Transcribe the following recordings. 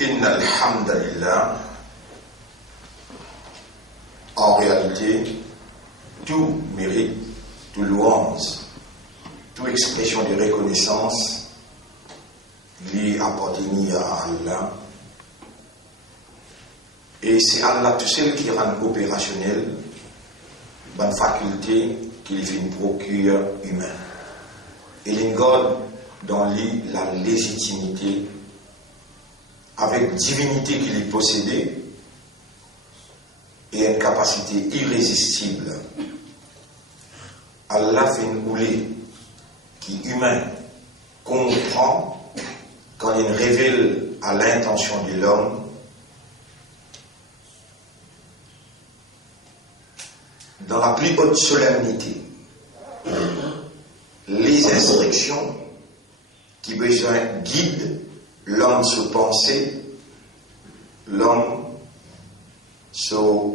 Inna alhamdulillah, en réalité, tout mérite, tout louange, toute expression de reconnaissance lui appartenir à Allah. Et c'est Allah tout seul qui rend opérationnel bonne faculté qu'il fait une procure humaine. Et l'ingode dans lui la légitimité avec divinité qu'il est possédé et une capacité irrésistible. Allah fait une houlée qui humain comprend quand il révèle à l'intention de l'homme dans la plus haute solennité les instructions qui besoin guident l'homme sur pensée, l'homme sur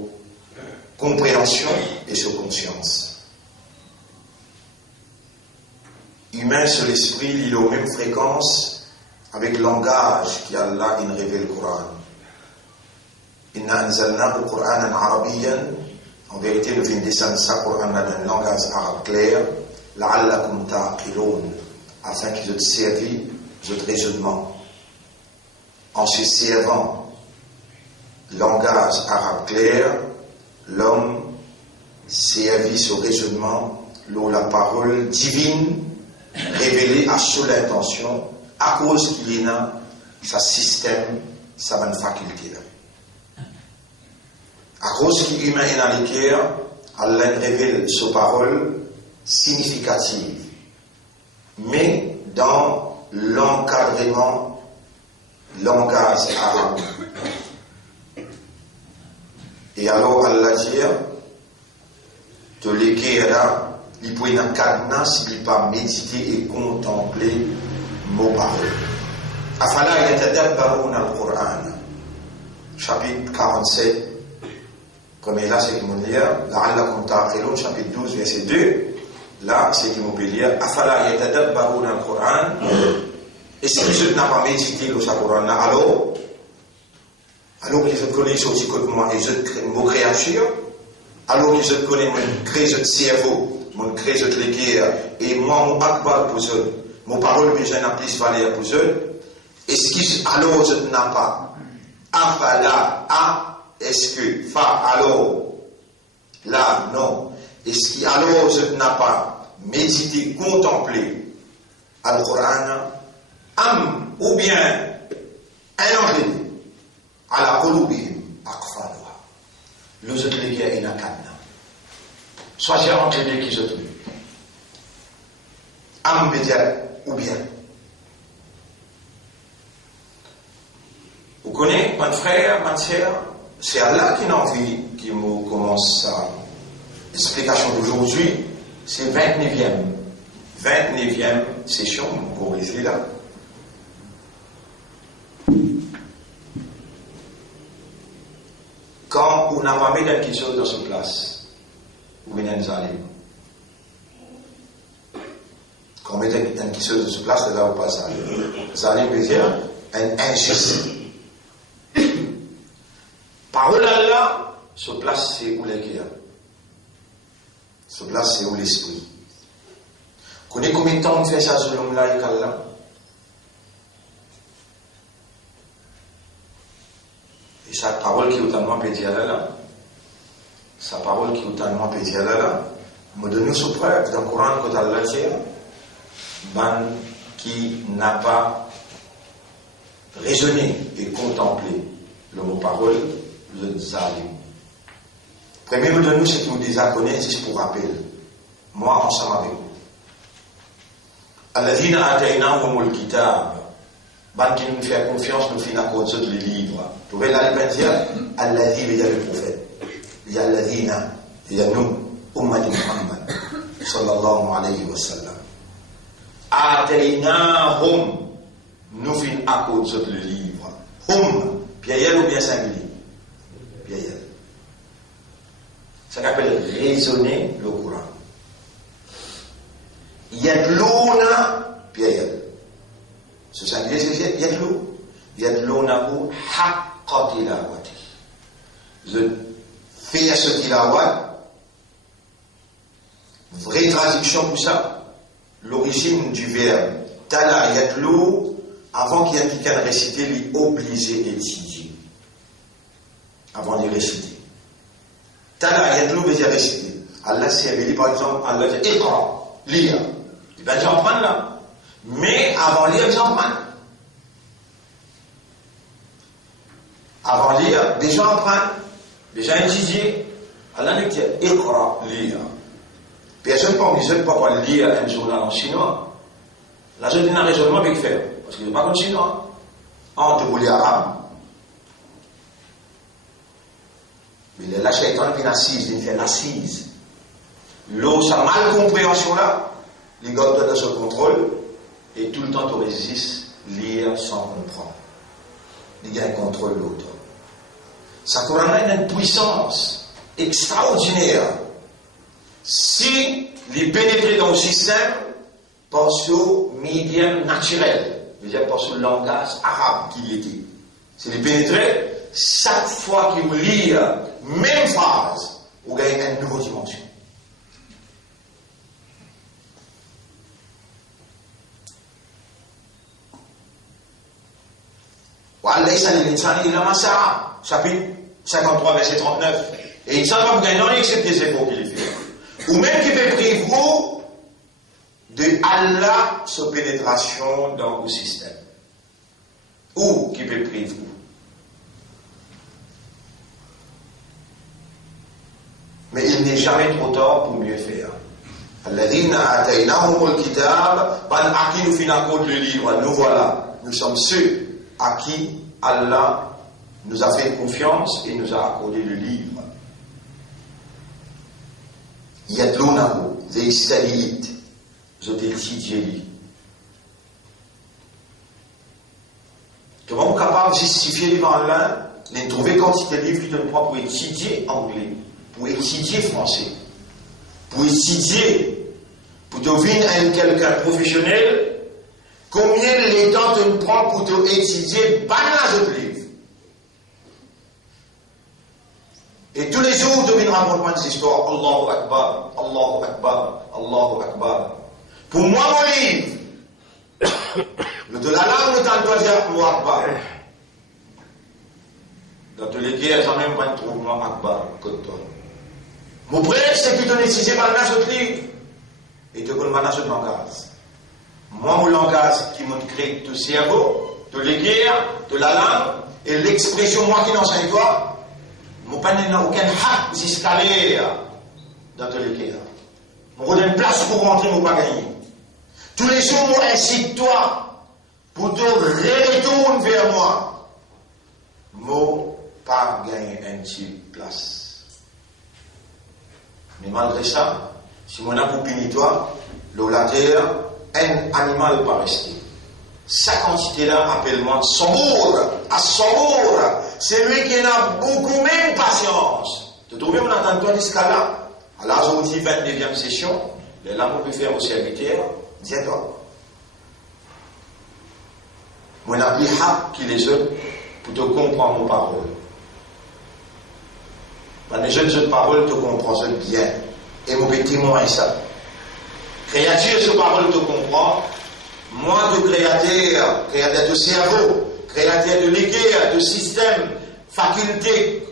compréhension et sur conscience. Humain sur l'esprit, il est aux mêmes fréquences avec le langage qu'Allah il révèle le Coran. Inna anzalna al-Qur'an arabiyyan. En vérité, nous venons descendre ça Coran dans un langage arabe clair, la'allakum ta'qilun, afin qu'ils aient servi votre raisonnement. En se servant langage arabe clair, l'homme servit ce raisonnement, la parole divine révélée à seule intention, à cause qu'il y a sa système, sa bonne faculté là. À cause qu'il humain est dans les cœurs, Allah révèle sa parole significative, mais dans l'encadrement langage arabe. Et alors Allah dit, de l'équerre là, il peut y avoir un cadenas s'il ne pas méditer et contempler nos paroles. Afala yatadabbaruna al-Qur'an, chapitre 47. Comme là, c'est qu'il me dit, la'allakum ta'qilun, chapitre 12, verset 2. Là, c'est qu'il me dit, afala yatadabbaruna al-Qur'an. Est-ce que je n'ai pas médité le Coran là? Alors que je connais ce petit côté moi et je mon créature, alors que je connais mon créé de cerveau, mon créé de l'équerre, et moi, mon akbar pour eux, mon parole que j'ai n'a plus valeur pour eux, est-ce que alors je n'ai pas afala a est-ce que fa alors là non est-ce que alors je n'ai pas médité contemplé al-Qur'an am ou bien un anglais à la qulubihim aqfaluha le je te l'ai ina kanna soit j'ai entendu qui je te am bédia ou bien vous connaissez mon frère ma sœur. C'est Allah qui a envie qui me commence ça. L'explication d'aujourd'hui, c'est 29e session, pour ici là. Quand on n'a pas mis quelque chose dans cette place, où on est allé. Quand on met quelque chose dans cette place, c'est là où on passe à aller. Zalim veut dire un injuste. Parole Allah, se place c'est où l'équerre. Se place c'est où l'esprit. Connais combien de temps on fait ça sur l'homme là et Allah? Et sa parole qui est autant peut dire là. Sa parole qui est autant peut dire là. Me donne ce preuve dans le Coran que Allah dit, ban qui n'a pas raisonné et contemplé le mot parole. Le zalim. Premier de nous, c'est que nous désacconnez, c'est pour rappel. Moi, ensemble avec vous. Alladhina ataynahumul kitab. Ban qui nous fait confiance, nous fait la cause de les livres. Vous voyez là, il dire Alladhi, il y a le prophète. Il y a Alladhina, il y a nous, Ummat Muhammad, sallallahu alayhi wa sallam. Ataynahum, nous fait la cause de les livres. Hum, pluriel ou bien singulier? Ça s'appelle raisonner le Coran. Yadlouna, pied. Ce singulier, c'est Yadlou. Yadlounahu lahu haqqa tilawati. Je fais ce tilawat. Vraie traduction pour ça, l'origine du verbe tala yatlu, avant qu'il y ait quelqu'un réciter, il est obligé d'étudier. Avant de réciter. Tala yatlu veut dire réciter. Allah s'est révélé, par exemple, Allah dit Iqra, lire. Il va déjà en prendre là. Mais avant lire, déjà en prendre. Avant lire, déjà en prendre. Déjà étudier. Allah nous dit Iqra, lire. Personne ne peut pas lire un journal en chinois. Là, je dis un raisonnement avec faire. Parce qu'il n'est pas comme chinois. En te voulait arabe. Mais la shaitan vient assise, il fait l'assise. L'eau, sa malcompréhension là, les gars doivent se contrôle et tout le temps tu résistes, lire sans comprendre. Les gars contrôlent l'autre. Ça a une puissance extraordinaire. Si les pénétrer dans le système par ce médium naturel, c'est-à-dire par ce langage arabe qu'il était. Si les pénétrer, chaque fois qu'il vous lit même phrase, vous gagnez une nouvelle dimension. Chapitre 53, verset 39. Et il ne s'en va vous gagner excepté les efforts qu'il fait. Ou même qui peut priver de Allah sa pénétration dans le système. Ou qui peut priver vous. Mais il n'est jamais trop tard pour mieux faire. Alladhina ataynahumul kitab, ban aki nous finakot le livre. Nous voilà, nous sommes ceux à qui Allah nous a fait confiance et nous a accordé le livre. Yadlunahu, they study it. Ils ont étudié. Tu vas être capable de justifier devant Allah, de trouver quantité de livres qui donnent pas pour étudier anglais, pour étudier français, pour étudier, pour devenir quelqu'un professionnel. Combien de temps tu me prends pour te étudier banage de livres? Et tous les jours, tu viens raconter des histoires. Allahu Akbar, Allahu Akbar, Allahu Akbar. Pour moi, mon livre, le de la langue, le temps de dire Allahu Akbar. Dans tous les cas, j'en ai même pas un trouvement Akbar que toi. Mon prêtre, c'est que tu donnes étudier banage de livres. Et tu connais banage de langage. Moi, mon langage qui m'a créé tout le cerveau, de l'éguerre, de la langue, et l'expression, moi qui n'enseigne pas, mon panier n'a aucun hak d'escalier dans tout l'éguerre. Mon donne une place pour rentrer, mon pas gagner. Tous les jours, moi, incite-toi pour te retourner vers moi. Moi, pas gagner un petit place. Mais malgré ça, si mon accompagne toi, l'eau, la terre, un animal pas rester. Sa quantité-là, appelle-moi Sabour. À Sabour, c'est lui qui a beaucoup même patience. Tu trouves mon entendement d'escala? À l'âge où dit 29e session, les lames on peut faire au serviteur, dis-toi. Moi, on a plus hâte qui les autres pour te comprendre mon parole. Quand les jeunes paroles te comprennent bien. Et mon petit témoin ça. Créature, ce parole te comprend. Moi, de créateur de cerveau, créateur de l'éguerre, de système, faculté,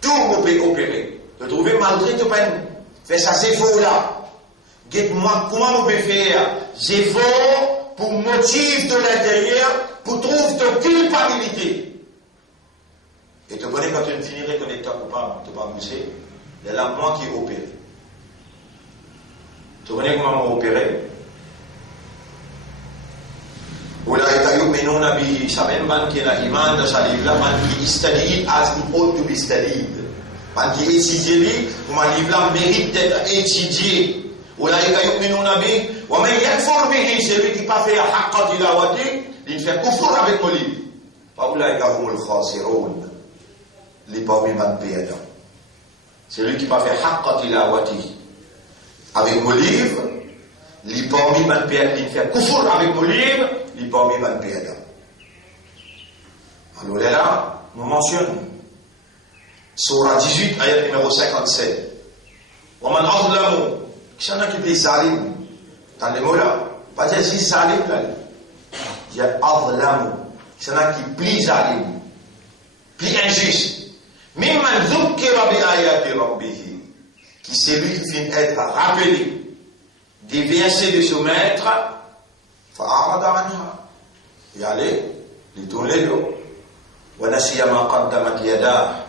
tout peut opérer. De trouver malgré tout peine. Fais ça, c'est faux là. Dites-moi comment on peut faire. J'ai faux pour motif de l'intérieur, pour trouver de culpabilité. Et tu connais quand tu finirais qu'on est coupable, tu ne vas pas bouger. Il y a là moi qui opère. Tu connais comment on opérer? أولئك يؤمنون به سبعين من كنا إيمان دسالي لا من كي استديد as he ought to be studied من كي étudié ومن livre mérite d'être étudié أولئك يؤمنون به ومن يكفر به celui qui pas fait حق تلاوته il fait كفر avec mon livre فأولئك هم الخاسرون les parmi man perdants celui qui pas fait حق تلاوته avec mon livre les parmi man perdants il fait كفر avec mon livre les parmi man perdants. Alors là, nous mentionnons. Surah 18, ayat numéro 57. Waman azlamu. Qui s'en a qui dit zalim? Dans les mots là, pas dire si zalim là. Il y a azlamu. Qui s'en a qui plie zalim. Plie injuste. Mimman dhukkira bi ayati rabbihi. Qui c'est lui qui vient être rappelé des versets de ce maître. Fa'arada anha. Y aller, les tourner l'eau. Wa nasiya ma qaddamat yadah.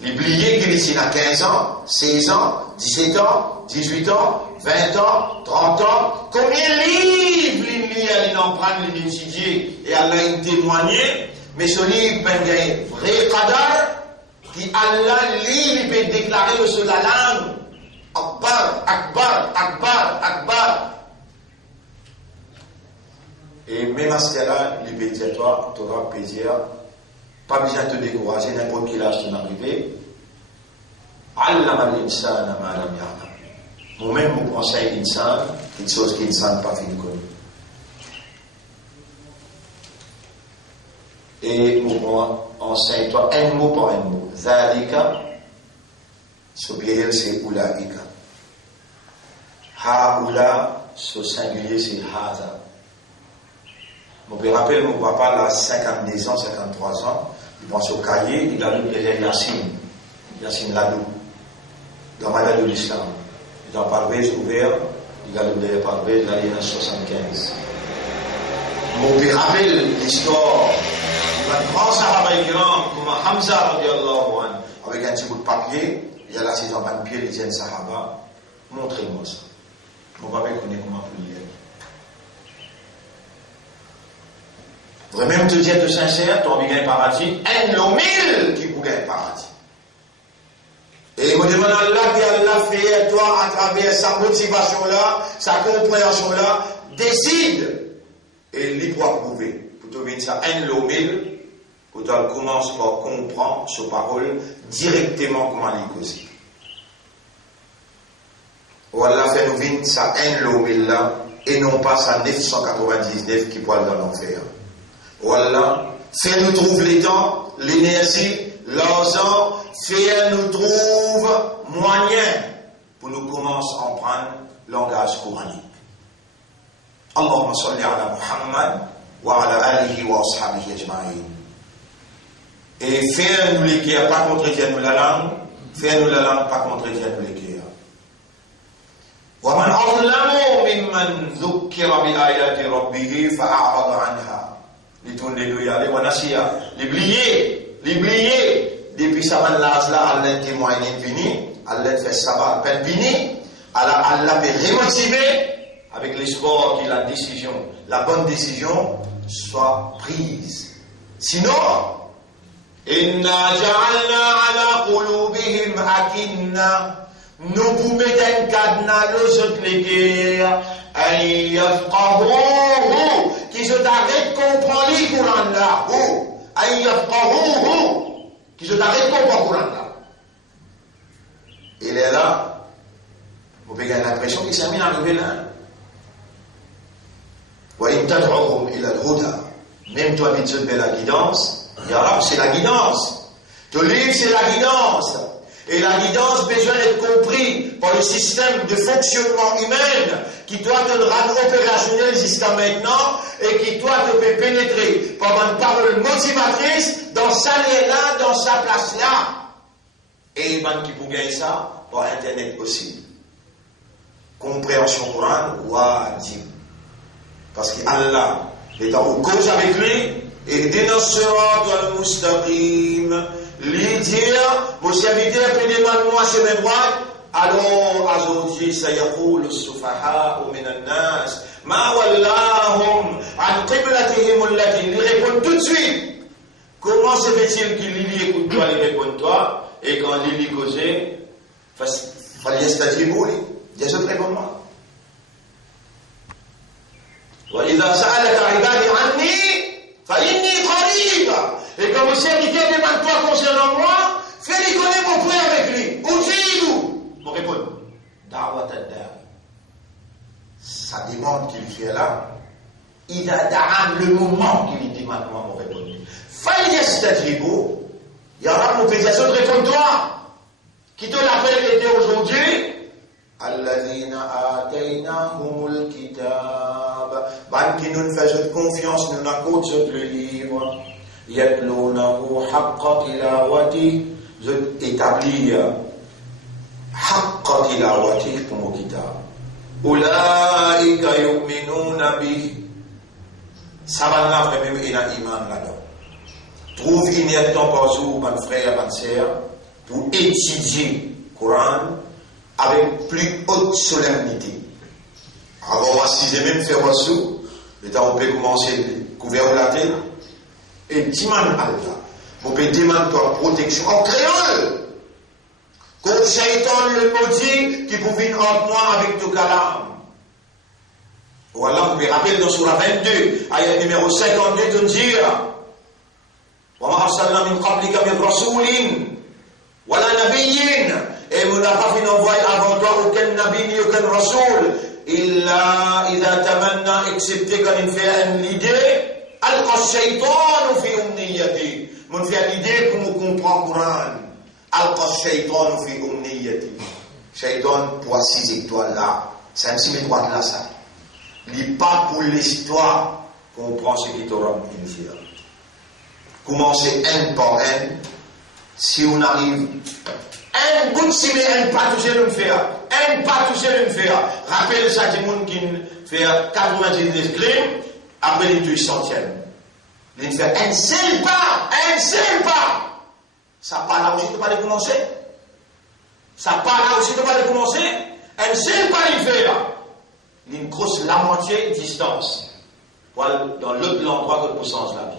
L'oublier qu'il est à 15 ans, 16 ans, 17 ans, 18 ans, 20 ans, 30 ans. Combien de livres il lit à l'imprendre, l'étudier et à témoigner. Mais ce livre peut gagner vrai qadar qui Allah lit, il peut déclarer sur la langue. Akbar, Akbar, Akbar, Akbar. Et même à ce cas-là, il peut dire toi, tu auras plaisir. Pas besoin de te décourager, n'importe quel âge tu n'es arrivé. Allama l'insana ma lam ya'lam. Moi-même, vous conseille l'insan, quelque chose qui l'insan n'a pas fini connu. Et vous enseigne toi un mot par un mot. Zalika, ce pluriel c'est ulaika. Haula, ce singulier c'est haza. Je me rappelle, mon papa, là, 52 ans, 53 ans, il pense au cahier, il a lu Yassine Ladou, dans Malade de l'Islam. Il a parlé, ouvert, il a lu le parlé, dans les années 75. Je me rappelle l'histoire d'un grand Sahaba grand, comme Hamza, avec un petit bout de papier, il y a la saison de pied, les jeunes Sahaba. Montrez-moi ça. Mon papa connaît comment vous lire. Vraiment te dire de sincère, tu as gagné paradis, un homme qui vous gagne paradis. Et je demande à Allah que Allah fait toi à travers sa motivation là, sa compréhension là, décide et il doit prouver. Pour te dire ça, un homme, quand tu commences par comprendre ses paroles directement comment il cause. Ou Allah fait nous vivre ça, un homme là, et non pas ça 999 qui pourra dans l'enfer. Voilà, fais-nous trouver les temps, l'énergie, l'argent, fais-nous trouver moyen pour nous commencer à prendre le langage coranique. Allahumma salli ala Muhammad wa ala alihi wa ashabihi ajma'in. Et fais-nous l'équerre, pas contredire nous la langue, fais-nous la langue, pas contredire nous l'équerre. Wa man azlamu mimman dhukkira bi ayati rabbih fa'arada anha. Les tourner de y aller, l'oublier, depuis ça va là, Allah témoigne fini, Allah fait ça va à peine fini, Allah peut remotiver avec l'espoir que la décision, la bonne décision soit prise. Sinon, inna ja'alna ala qulubihim akinna, nous vous mettons un cadenas les autres guerres, qui se t'arrête comprendre les Coran là, qui se t'arrête comprendre Coran là. Il est là, vous pouvez avoir l'impression qu'il s'est mis à arriver là. Même toi, tu as la guidance, c'est la guidance. Ton livre, c'est la guidance. Et la guidance besoin d'être compris par le système de fonctionnement humain qui doit te rendre opérationnel jusqu'à maintenant et qui doit te faire pénétrer par une parole motivatrice dans sa lieu-là, dans sa place-là. Et man qui peut gagner ça par Internet aussi. Compréhension Coran, wajib. Parce qu'Allah est en cause avec lui et dénoncera dans le mustaqim. Lui dire, vos serviteurs, pédez-moi chemin droit. Alors, aujourd'hui, ça y a le sufaha ou minannas. Ma wallahum an qiblatihim allati. Il répond tout de suite. Comment se fait-il qu'il Lili écoute toi, il répond toi, et quand Lili causait, fallait stajibu li. Dis je réponds moi. Wa idha sa'alaka ibadi anni fa inni qarib. Et quand vos serviteurs demandent toi concernant moi, fais-les connaître mon frère avec lui. Où dis-nous? Vous répondez. Da'wat ad-da'i. Ça demande qu'il fait là. Il a da'an le moment qu'il demande moi, mon répondre. فَلْيَسْتَجِيبُوا Ya Rab, mon pédiatre, réponds-toi. Qui te l'appelle était aujourd'hui الَّذِينَ آتَيْنَاهُمُ الْكِتَابَ Ban qui nous fait confiance, nous n'accorde le livre. يَتْلُونَهُ حَقَّ تِلَاوَتِهِ Je établis حَقَّ تِلَاوَتِهِ pour mon kitab. أُولَٰئِكَ يُؤْمِنُونَ بِهِ Ça va là, vraiment, il y a iman là-dedans. Trouve une heure de temps par jour, mon frère, ma sœur, pour étudier le Coran avec plus haute solennité. Avant, si j'ai même fait reçu, le temps où on peut commencer couvert la tête, et demande Allah, on peut demander toi protection en créole. Comme Shaitan le maudit qui pouvait venir entre moi avec tout kalam. Voilà, vous pouvez rappeler dans Surah 22, ayat numéro 52, de dire وَمَا أَرْسَلْنَا مِنْ قَبْلِكَ مِنْ رَسُولٍ وَلَا نَبِيٍّ Et on n'a pas fait d'envoyer avant toi aucun nabi ni aucun rasoul. إِلَّا إِذَا تَمَنَّا excepté quand il fait une idée أَلْقَى الشَّيْطَانُ فِي أُمْنِيَّتِهِ On fait une idée comme on comprend le Coran. أَلْقَى الشَّيْطَانُ فِي أُمْنِيَّتِهِ Shaitan pour 6 étoiles là. C'est un petit droit là ça. Il n'est pas pour l'histoire qu'on prend ce qui t'aura initié. Commencez un par un. Si on arrive, un bout de ciment, un pas toucher le fer. Un pas toucher le fer. Rappelez ça du monde qui fait 90 degrés, après il tue centième. Il fait un seul pas, un seul pas. Ça part là aussi, tu ne peux pas commencer. Ça part là aussi, tu ne peux pas commencer. Un seul pas il fait là. Il grosse la moitié distance. Voilà, dans l'autre endroit que le sens de la vie.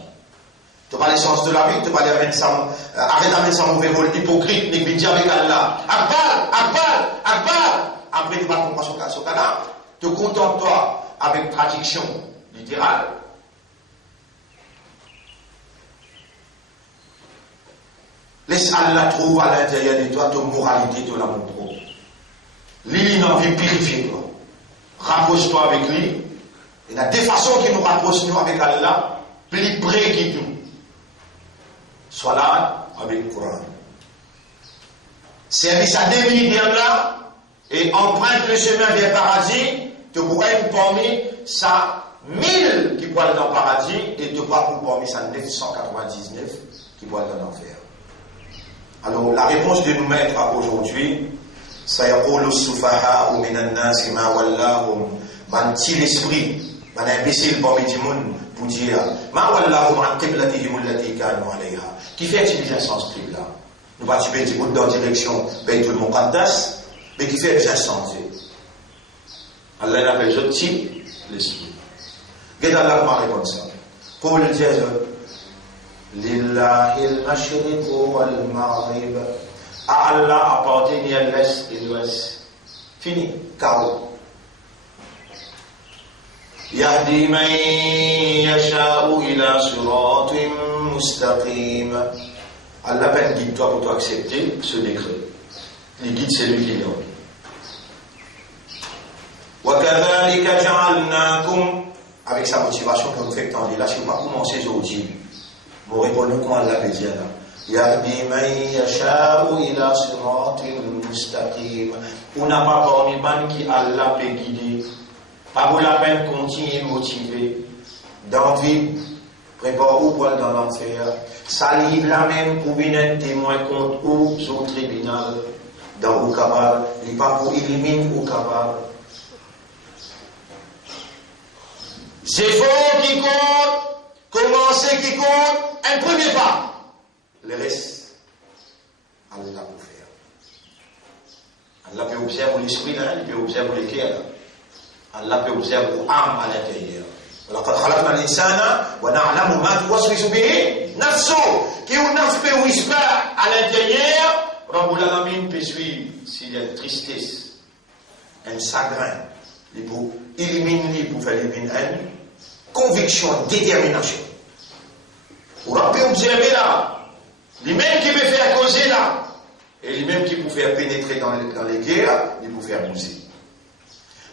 Tu n'as pas l'essence de la vie, tu n'as pas arrête d'amener ça mauvais rôle hypocrite, négligé avec Allah. Akbar. Après, tu vas comprendre son cas. Te contente-toi avec traduction littérale. Laisse Allah trouver à l'intérieur de toi ton moralité, ton amour propre. Lui, il a envie de purifier toi. Rapproche-toi avec lui. Il y a des façons qui nous rapprochent nous avec Allah, plus près que nous. Sois là avec le Coran. Service à 2 minutes là et emprunte le chemin vers le paradis, te pourras une parmi ça 1000 qui pourraient aller dans le paradis et te pourras pour parmi ça 999 qui pourraient aller dans l'enfer. Alors la réponse de nous mettre aujourd'hui, ça y est, le soufaha ou minannas ma wallahum, man tire l'esprit, man imbécile parmi du monde pour dire ma wallahum an qiblatihim allati kanu alayha. Qui fait utiliser un sens qibla. Nous participons du monde dans la direction Baytul Muqaddas, mais qui fait un sens. Allah l'appelle je tire l'esprit. Qu'est-ce Allah m'a répondu ça? Pour le dire Lillahi al-mashriq wal-maghrib. À Allah appartient l'est et l'ouest. Fini. Chaos. Yahdi man yasha'u ila siratin mustaqim. Allah peine guide-toi pour toi accepter ce décret. Il guide celui qui l'a. Wa kadhalika ja'alnakum. Avec sa motivation que vous faites tant là, si vous ne pas commencer aujourd'hui, vous répondez comment Allah peut dire là. Yahdi man yasha'u ila siratin mustaqim. On n'a pas parmi man qui Allah peut guider. Pas pour la peine continuer motivé. D'envie, prépare-vous pour aller dans l'enfer. Ça livre la même pour venir témoin contre vous au tribunal. Dans le cabal, il n'est pas pour éliminer au cabal. C'est fort qui compte, commencer qui compte, un premier pas. Le reste, Allah peut faire. Allah peut observer l'esprit, il peut observer le cœur. Allah peut observer l'âme à l'intérieur. وَلَقَدْ خَلَقْنَا الْإِنسَانَ وَنَعْلَمُ مَا تُوَسْوِسُ بِهِ نَفْسُهُ. Qui ou nafs peut whisper à l'intérieur, Rabbul Alamin peut suivre s'il y a une tristesse, un chagrin, il peut éliminer, pour faire éliminer une conviction, détermination. Ou Rabbi observer là, lui-même qui peut faire causer là, et lui-même qui peut faire pénétrer dans les guerres, il peut faire bouger.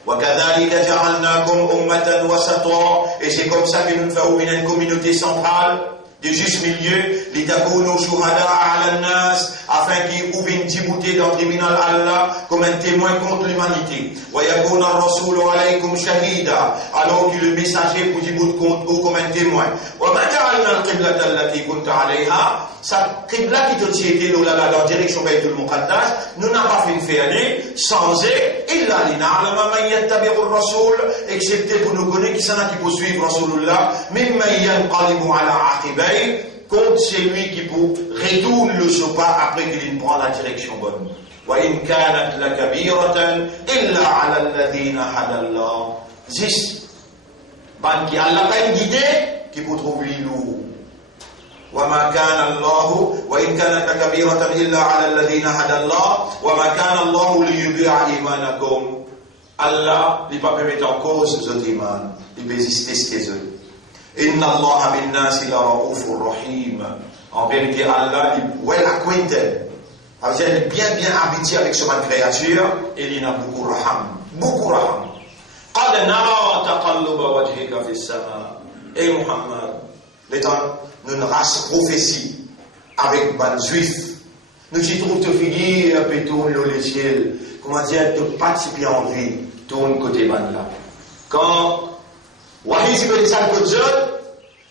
وَكَذَلِكَ جَعَلْنَاكُمْ أُمَّةً وَسَطًا. Et c'est comme ça que nous faisons une communauté centrale. du juste milieu, litakunu shuhada ala nas, afin qu'il ouvre une dibouté dans le tribunal Allah comme un témoin contre l'humanité. Wa yakuna ar-rasulu alaykum shahida, alors que le messager vous diboute contre vous comme un témoin. Wa ma ja'alna al-qiblata allati kunta alayha, sa qibla qui te tiétait dans la direction Baytul Muqaddas, nous n'a pas fait faire aller sans illa lina'lama man yattabi'u ar-rasul, excepté pour nous connaître qui s'en a qui poursuivent Rasulullah, mimman yanqalibu ala aqibai, contre celui qui retourne le sopa après qu'il prend la direction bonne. Wa in kanat lakabiratan illa ala alladhina hadallah. Zis, ban qui Allah pas une guidée qui peut trouver lourd. وما كان الله وإن كانت كبيرة إلا على الذين هدى الله وما كان الله ليضيع إيمانكم. Allah n'est pas permis en cause ce iman, il peut exister ce qu'ils ont. Inna Allah bin nasi la raoufur rahim. En vérité, Allah est well acquainted. Il est bien habitué avec ce man créature et il a beaucoup raham. Beaucoup raham. قد نرى تقلب وجهك في السماء. Et Muhammad, l'étant une race prophétie avec ban juif. Nous y trouvons te figure un peu tourne le ciel. Comment dire, te participer en vie, tourne côté ban là. Quand Wahi s'y fait des salles côté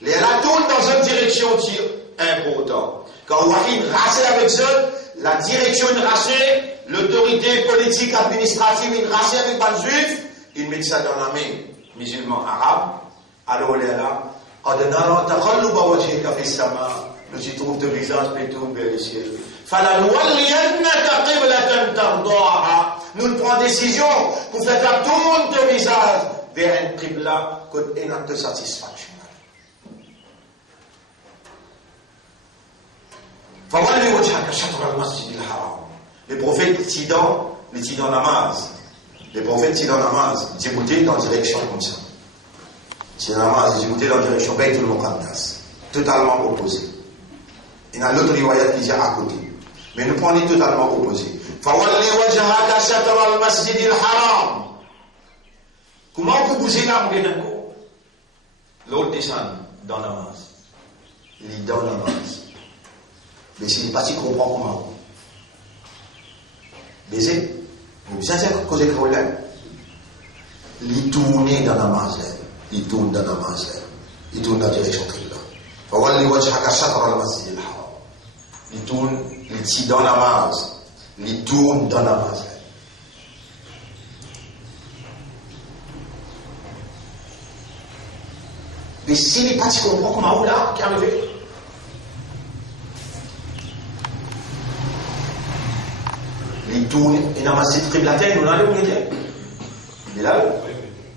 les la tourne dans une direction importante. Quand Wahi racée avec eux, la direction est racée, l'autorité politique administrative est racée avec ban juif, ils mettent ça dans la main musulmans arabes. Alors les là. Nous y trouvons de visage plutôt vers le ciel. Nous prenons décision pour faire tourner de visage vers un qibla qui est notre satisfaction. Les prophètes tidant namaz. Les prophètes tidant namaz, ils écoutaient dans la direction comme ça. C'est namaz, ils écoutaient dans la direction Baytul Muqaddas, totalement opposé. Il y a l'autre riwayat qui dit à côté. Mais nous prenons totalement opposé. Fawalli wajhaka shatr al-masjid al-haram. Comment vous bougez là, mon gars? L'autre descend dans la namaz. Il est dans la namaz. Mais c'est pas si comprend comment. Mais c'est, vous savez quoi c'est problème? Il tourne dans la namaz. Il tourne dans la namaz. Il tourne dans la direction Qibla. Fawalli wajhaka shatr al-masjid al-haram. Il tourne, il tire dans la namaz. Il tourne dans la namaz. Mais si les parties comprennent comment là, qui est arrivé? Il tourne, et dans la masjid Qiblatain, on a allé où il était? Il est là,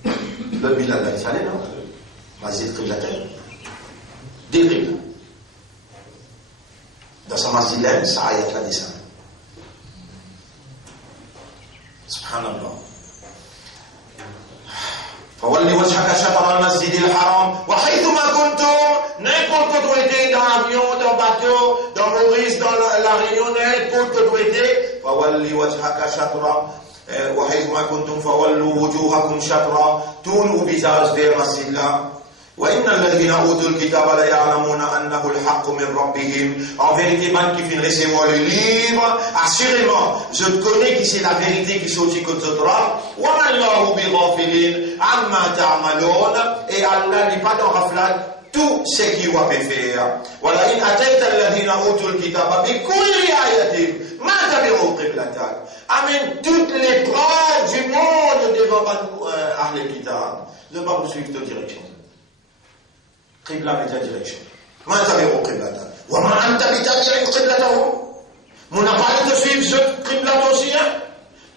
le Bilal, il fallait, non? Masjid Qiblatain. Des Qibla. Dans sa masjid, ça a été la descente. Subhanallah. فولي وجهك شطر المسجد الحرام وحيثما كنتم n'importe où était dans l'avion, dans le bateau, dans Maurice, dans la Réunion, n'importe où était فولي وجهك شطر وحيثما كنتم فولوا وجوهكم شطرا tournez visage vers masjid là. وإن الذين أوتوا الكتاب لا يعلمون أنه الحق من ربهم. En vérité, man qui vient recevoir le livre, assurément, je connais que c'est la vérité qui sortit comme ça. وما الله بغافل عما تعملون. Et Allah n'est pas dans raflade tout ce qu'il va faire. ولئن أتيت الذين أوتوا الكتاب بكل آية ما تبعوا قبلتك. Amène toutes les preuves du monde devant Ahl al-Kitab. Ne pas vous suivre de direction. Qibla est la direction. Ma tabi'u qiblata. Wa ma anta bitabi'in qiblatahu. Mon appareil de suivre ce qibla aussi.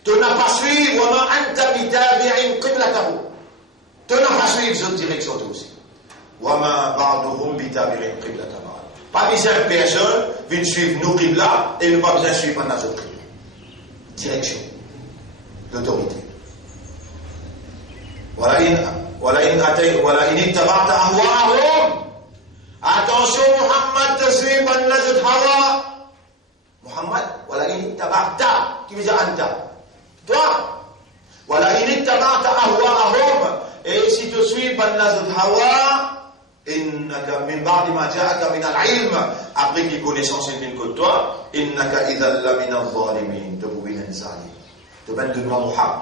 Tu n'as pas suivi. Wa ma anta bitabi'in qiblatahu. Tu n'as pas suivi cette direction aussi. Wa ma ba'duhum bitabi'in qiblatahu. Pas besoin de personne vient suivre nos qibla et ne pas besoin de suivre notre qibla. Direction. L'autorité. ولئن اتبعت أهواءهم. Attention, Muhammad te suit par notre hawa. Muhammad, ولئن اتبعت, qui veut dire anta. Toi, ولئن اتبعت أهواءهم. Et si tu suis par notre hawa, innaka min ba'di ma ja'aka min al-ilm, après que connaissance est une côté toi, innaka idhan la min al-zalimin, de vous bin zalim. De ben de moi haq.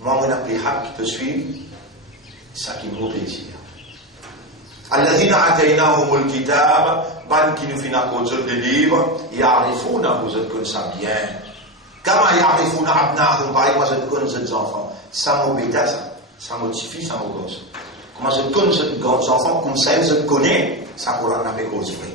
Moi mon appelé haq qui te suit, ça qui me plaisir. Alladhina ataynahumul kitab, ban qui nous fait na cause de livre, ya'rifuna vous êtes comme ça bien. Kama ya'rifuna abnahum, par exemple, je connais ces enfants. Ça m'obéta, ça modifie, ça m'obose. Comment je connais ces enfants, comme ça, je connais, ça pourra n'a pas cause vrai.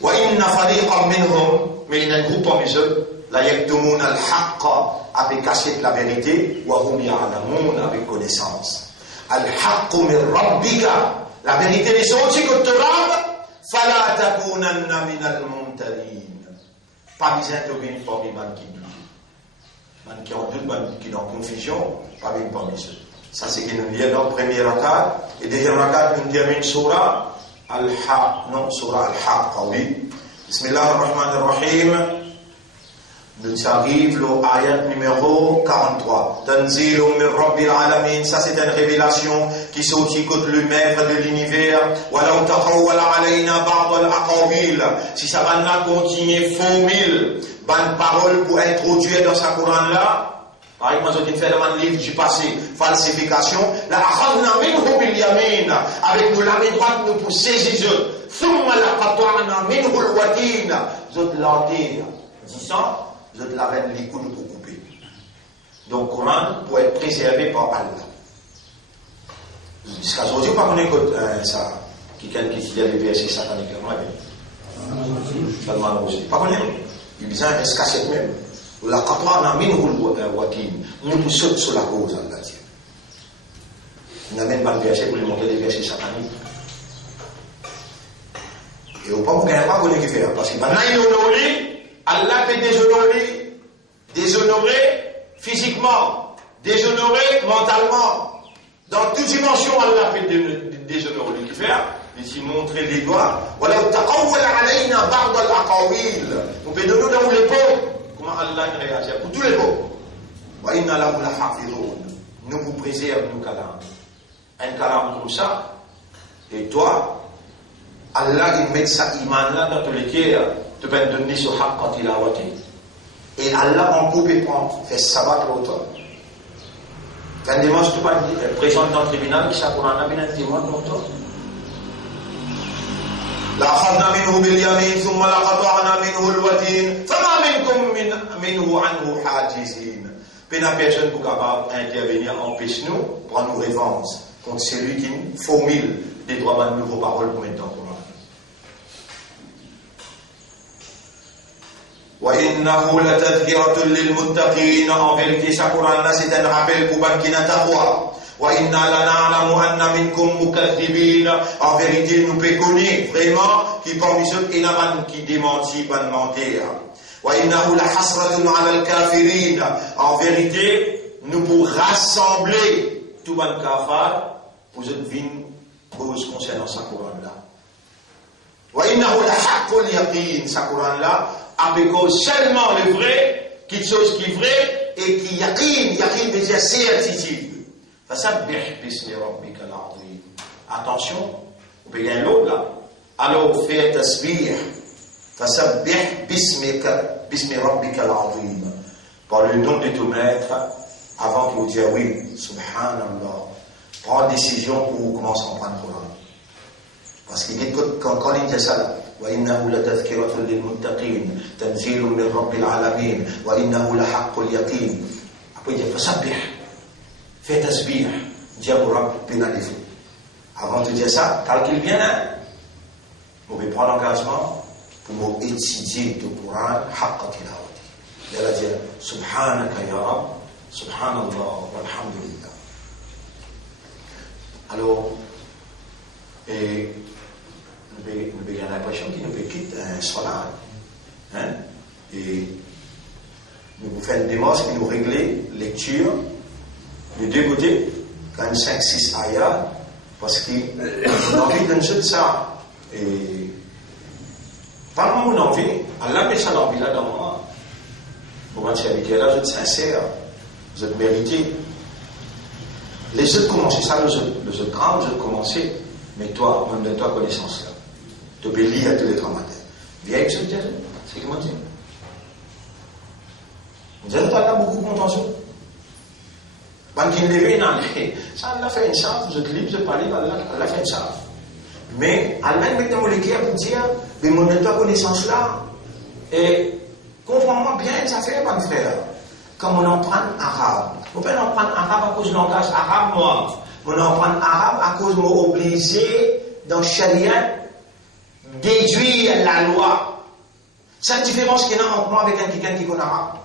Wa inna fariqan minhum, mais il y a un groupe parmi eux, la yaktumuna al-haqqa, avec caché la vérité, wa hum ya'lamun, avec connaissance. Al-haqqu min rabbika, la vérité des sorties que te rende, fala takunanna min al-mumtarin. Pas besoin de venir parmi les qui doutent. Les qui ont doute, qui ont confusion, pas venir parmi eux. Ça, c'est qu'il nous lit dans le premier rakat. Et deuxième rakat, nous termine surah Al-Haq. Non, surah Al-Haq, oui. Bismillah ar-Rahman ar-Rahim. Nous arrivons à l'ayat numéro 43. Tanzilum min Rabbil Alamin. Ça, c'est une révélation qui sortit contre le maître de l'univers. Walau taqawwala alayna ba'd al-aqawil. Si ça va continuer formule, bonne parole pour introduire dans sa Coran-là. Par exemple, je fait dans un livre du passé, falsification. La akhadna minhu bil yamin. Avec nous, la main droite, nous pour saisir eux. Thumma la qata'na minhu al-watin. Zot l'antire. Disant, vous êtes la reine les coudes pour couper. Donc, Coran pour être préservé par Allah. Jusqu'à aujourd'hui, on ne connaît pas ça. Quelqu'un qui a des versets sataniques. Pas connaître. Il dit un escassette même. La qata'na minhu al-watin. Nous nous sautons sur la cause, Allah dit. Il n'a même pas de verset pour lui montrer des versets sataniques. Et au point où il n'y a pas connu qui fait. Parce qu'il va y Allah peut déshonorer physiquement, déshonorer mentalement. Dans toute dimension, Allah peut déshonorer. Il fait, il montrer les doigts. Voilà, on peut donner dans les pauvres. Comment Allah réagit pour tous les pauvres. Nous vous préservons, nous kalam. Un kalam comme ça. Et toi, Allah, il met sa iman là dans tous les cœurs. Tu peux donner ce haq quand il a voté. Et Allah en coupe et prend, fait sabat l'autre. Quand dimanche, tu pas présent dans le tribunal, qui s'appelle un abin témoin l'autre. La khadna minhu bil yamin, thumma la qata'na minhu al-watin, fama minkum minhu anhu hajizin. Pena personne pour capable intervenir, empêche-nous, prendre nos revanches contre celui qui formule des droits de nouveaux paroles pour mettre dans le Coran. وَإِنَّهُ لَتَذْكِرَةٌ لِلْمُتَّقِينَ. En vérité, ce Coran-là, c'est un rappel pour ceux qui n'ont pas taqwa. وَإِنَّا لَنَعْلَمُ أَنَّ مِنْكُمْ مُكَذِّبِينَ. En vérité, nous pouvons connaître vraiment qui parmi ceux qui démentit, pas de mentir. وَإِنَّهُ لَحَسْرَةٌ عَلَى الْكَافِرِينَ. En vérité, nous pouvons rassembler tout le kafar pour cette vie cause concernant ce Coran-là. وَإِنَّهُ لَحَقُّ الْيَقِينَ. Ce Coran-là, avec seulement le vrai, quelque chose qui est vrai et qui yaqin veut dire certitude. Fasabbih bismi rabbika al-azim. Attention, vous pouvez gagner l'autre là. Alors fais tasbih. Fasabbih bismi rabbika al-azim. Par le nom de ton maître, avant que vous disiez oui, subhanallah. Prends décision pour commencer à prendre le Coran. Parce qu'il dit quand il dit ça là. وإنه لتذكرة للمتقين تنزيل من رب العالمين وإنه لحق اليقين. Après il dit فسبح, fais tasbih, dis à Bourab pénalisé. Avant de dire ça, calcule bien, hein? Vous pouvez prendre l'engagement pour étudier le Coran حق تلاوته. Il va dire Subhanaka ya Rab, Subhanallah walhamdulillah. Alors, et nous avons l'impression qu'il nous quitte un solar. Hein? Et nous faisons une démarche qui nous règle lecture de deux côtés, quand 5-6 ayats, parce qu'on a envie d'un jeu de ça. Et pas mon envie, Allah met ça l'envie là dans moi. Pour ma charité là, je êtes sincère, vous êtes mérité. Les jeux de commencer ça, le jeu de grand, le jeu de commencer. Mais toi, on donne toi connaissance là. Tu peux lire à tous les trois matins. Viens avec ce que c'est comment dire. Vous avez pas beaucoup de contentieux. Quand il lève, ça l'a fait une chance, vous êtes libre, vous parlez, elle a fait une chance. Mais, elle-même, maintenant, on l'écrit pour dire, mais on donne toi connaissance là. Et, comprends-moi bien, ça fait, mon frère. Comme on en prend arabe. On peut en prendre arabe à cause du langage arabe, moi. On en prend arabe à cause de m'obliger dans Sharia déduire la loi. C'est la différence qu'il y a entre moi avec quelqu'un qui connaît arabe.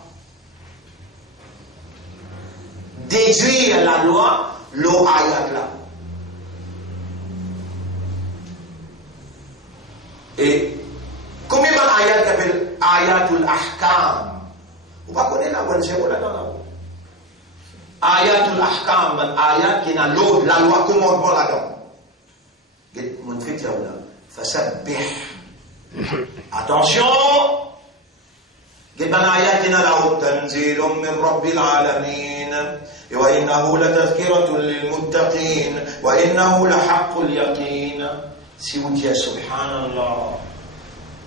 Déduire la loi, l'eau ayat là. Et combien d'ayat qui appelle ayatul ahkam? Vous ne connaissez pas la bonne chose là-dedans. Ayatul ahkam, ayat qui a l'eau, la loi commandement là-dedans. Mon frère, là. Fasabbih. Attention. جبنا آياتنا له تنزيل من رب العالمين وإنه لتذكرة للمتقين وإنه لحق اليقين. Si vous dites Subhanallah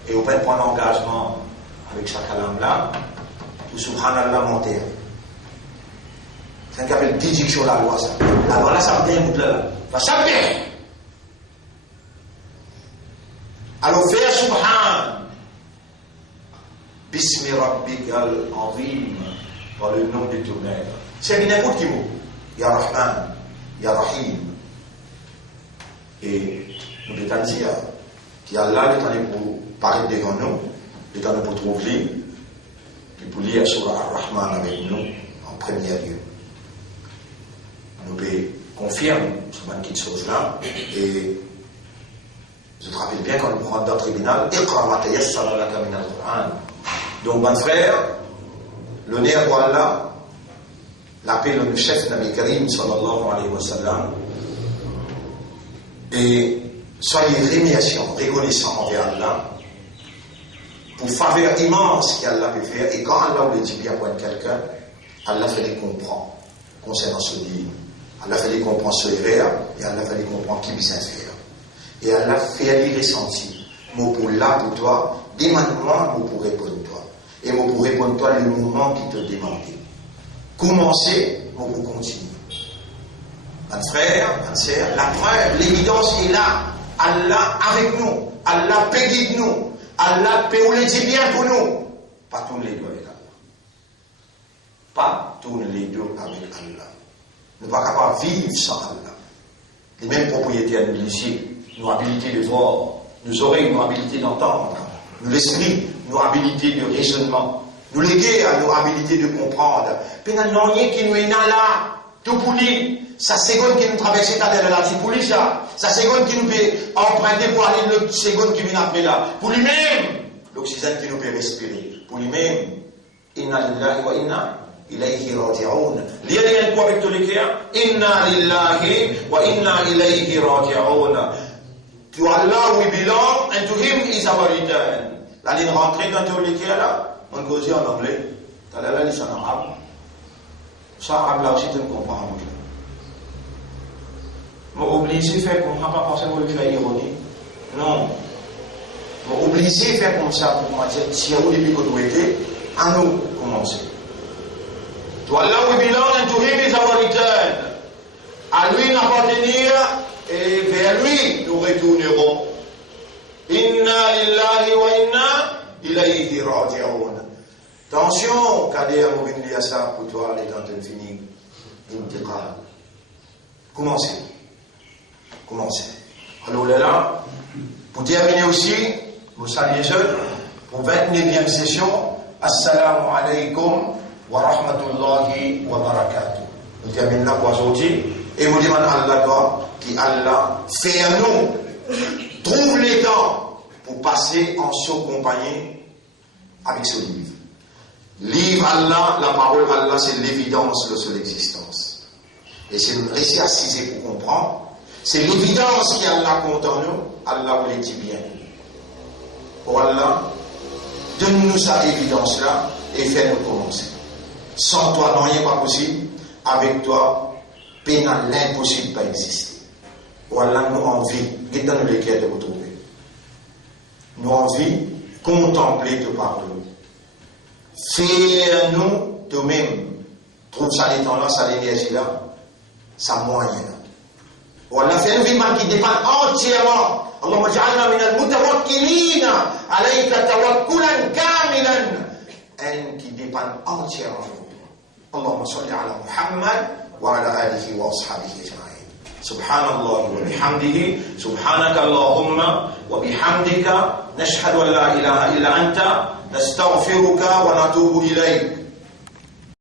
et vous pouvez prendre engagement avec ce kalam-là, tout Subhanallah monter. C'est un qui appelle déduction la loi. La loi là, ça me dit un bout de là. Fasabbih. Alors fais Subhan. Bismi Rabbikal Azim, par le nom de ton Maître. C'est n'importe qui mot. Ya Rahman, Ya Rahim. Et nous devons dire qu'Allah est allé pour parler devant nous, est allé pour trouver, et pour lire sur Ar-Rahman avec nous en premier lieu. Nous devons confirmer cette chose-là et je te rappelle bien quand nous prenons dans le tribunal, Iqra ma tayassara laka min al-Qur'an. Donc, mon frère, l'honneur pour Allah, l'appel le chef Nabi Karim, sallallahu alayhi wa sallam, et soyez reconnaissants envers Allah, pour faveur immense qu'Allah peut faire, et quand Allah le dit bien pour quelqu'un, Allah fait les comprendre concernant ce livre. Allah fait les comprendre ce erreur, et Allah fait les comprendre qui vient faire. Et Allah fait les ressentir. Mot pour là, pour toi, des maintenant, mot pour répondre toi. Et mot pour répondre toi le moment qui te demandait. Commencer, mot pour continuer. Mon frère, ma sœur, la preuve, l'évidence est là. Allah avec nous. Allah peut guider nous. Allah peut nous le dire bien pour nous. Pas tourner les deux avec Allah. Pas tourner les deux avec Allah. Nous ne sommes pas capables de vivre sans Allah. Les mêmes propriétaires nous ici. Nos habilités de voir, nos oreilles, nos habilités d'entendre, nos esprits, nos habilités de raisonnement, nous léguer à nos habilités de comprendre. Puis il n'y a rien qui nous est là, tout pour lui. Sa seconde qui nous traverse à la c'est pour lui ça. Sa seconde qui nous peut emprunter pour aller l'autre seconde qui vient après là. Pour lui-même, l'oxygène qui nous peut respirer. Pour lui-même, inna lillahi wa inna ilayhi raji'un. Lire quoi avec tous les cœurs? Inna lillahi wa inna ilayhi raji'un. To Allah we belong and to Him is our return. La ligne rentrée dans tous les cas là, on cause en anglais. T'as la liste en arabe. Ça, arabe là aussi, tu me comprends en anglais. Mais obligé de faire comme ça, pas forcément le faire ironie. Non. Mais obligé de faire comme ça pour moi dire, tiens, au début que tu étais, à nous commencer. To Allah we belong and to Him is our return. À lui n'appartenir. Et vers lui, nous retournerons. Inna lillahi wa inna ilayhi raji'un. Attention, Kader Moubin ça pour toi, les temps de finir. Intiqal. Commencez. Alors là, pour terminer aussi, vous saluez jeunes, pour 29e session, Assalamu alaikum wa rahmatullahi wa barakatuh. Nous terminons là pour aujourd'hui. Et vous demandez à Allah qui Allah fait à nous, trouve les temps pour passer en compagnie avec ce livre. Livre Allah, la parole Allah, c'est l'évidence de son existence. Et c'est une récit assisé pour comprendre. C'est l'évidence qui Allah compte en nous. Allah vous le dit bien. Pour Allah, donne-nous cette évidence-là et fais-nous commencer. Sans toi, non, il n'est pas possible. Avec toi, pénal, l'impossible pas exister. Voilà, nous envie, qui dans lesquels de vous trouver. Nous envie, contempler de pardon. Fais-nous toi-même. Trouve ça les temps là, ça l'énergie là, ça moyen. Voilà, fais-nous vivre qui dépend entièrement. اللهم اجعلنا من المتوكلين عليك توكلا كاملا ان qui dépend entièrement de toi. اللهم صل على محمد وعلى اله واصحابه اجمعين. سبحان الله وبحمده سبحانك اللهم وبحمدك نشهد ان لا اله الا انت نستغفرك ونتوب اليك.